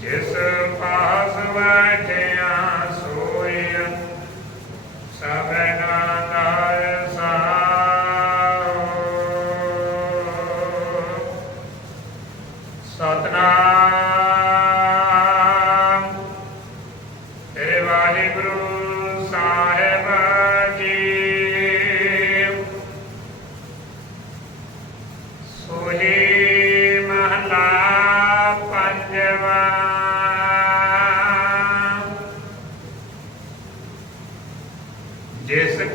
ਜਿਸ ਪਾਸ ਬੈਠਿਆ ਸੋਈ ਸਭੇ ਨਾਦਾਇ ਸਾਹੋ ਸਤਨਾਮ। ਤੇਰੇ ਵਾਹਿਗੁਰੂ ਸਾਹਿਬ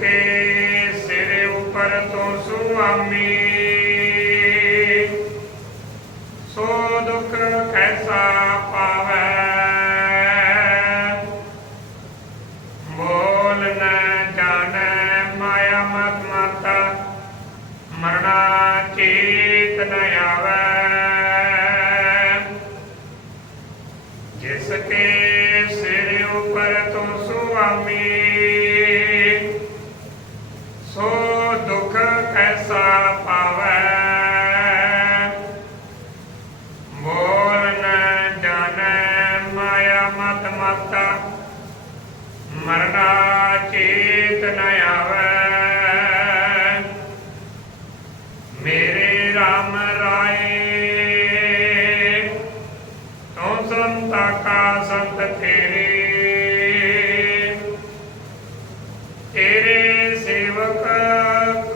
ਜਿਸ ਕੇ ਸਿਰ ਉਪਰ ਤੋਂ ਸੁਆਮੀ। ਸੋ ਦੁੱਖ ਕੈਸਾ ਪਾਵੈ? ਮੋਲ ਨ ਜਾਣੈ ਮਾਇਆ ਮਤ ਮਾਤਾ ਮਰਣਾ ਚੇਤ ਨ ਆਵੈ। ਜਿਸ ਕੇ ਸਿਰ ਉਪਰ ਤੁਮ ਸੁਆਮੀ ਸੰਤਾ ਕਾ ਸੰਤ ਤੇਰੇ। ਤੇਰੇ ਸੇਵਕ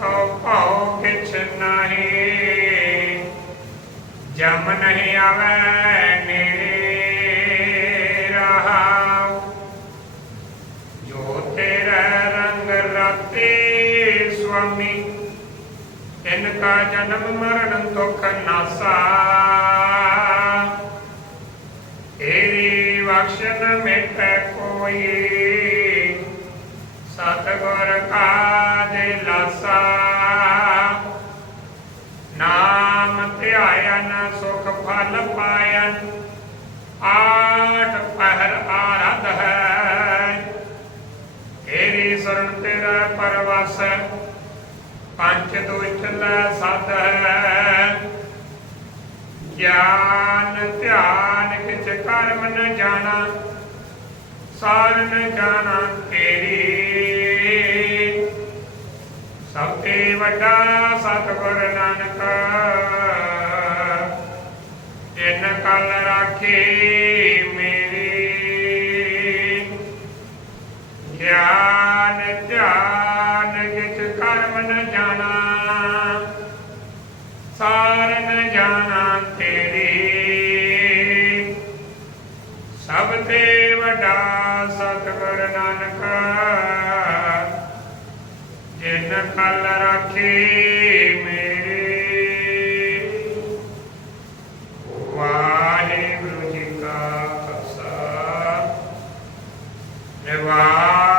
ਕੋ ਭਾਉ ਕਿਛ ਨਹੀਂ। ਜਮ ਨਹੀਂ ਆਵੈ ਮੇਰੇ ਰਹਾਉ ਜੋ ਤੇਰਾ ਰੰਗ ਰਾਤੇ ਸੁਆਮੀ, ਤਿਨ ਕਾ ਜਨਮ ਮਰਨ ਦੁਖ ਨਾਸਾ। ਬਖਸ਼ਣ ਮਿਟੈ ਕੋਈ ਸਤਗੁਰ ਕਾ ਦੇ ਨਾਮ ਧਿਆਇਨ, ਸੁਖ ਫਲ ਪਾਇਨ। ਆਠ ਪਹਿਰ ਆਰਧ ਹੈ। ਤੇਰੀ ਸਰਣ ਤੇਰਾ ਪਰਵਾਸ ਪੰਜ ਦੁਸ਼ਟ ਲੈ ਸਤ ਹੈ। ਗਿਆਨ ਧਿਆਨ ਕਰਮ ਨ ਜਾਣਾ, ਸਾਰ ਨ ਜਾਣਾ ਤੇਰੀ। ਸਭ ਤੇ ਵੱਡਾ ਸਤਿਗੁਰ ਨਾਨਕ ਤਿਨ ਕਲ ਰਾਖੇ ਮੇਰੀ। ਗਿਆਨ, ਧਿਆਨ ਕਿਛ ਕਰਮ ਨ ਜਾਣਾ ਸਭ ਤੇ ਵਡਾ ਸਤਿਗੁਰ ਨਾਨਕ ਜਿਨ ਕਲ ਰਾਖੀ ਮੇਰੇ। ਵਾਹਿਗੁਰੂ ਜੀ ਕਾ ਖਾਲਸਾ। ਨਿਵਾਸ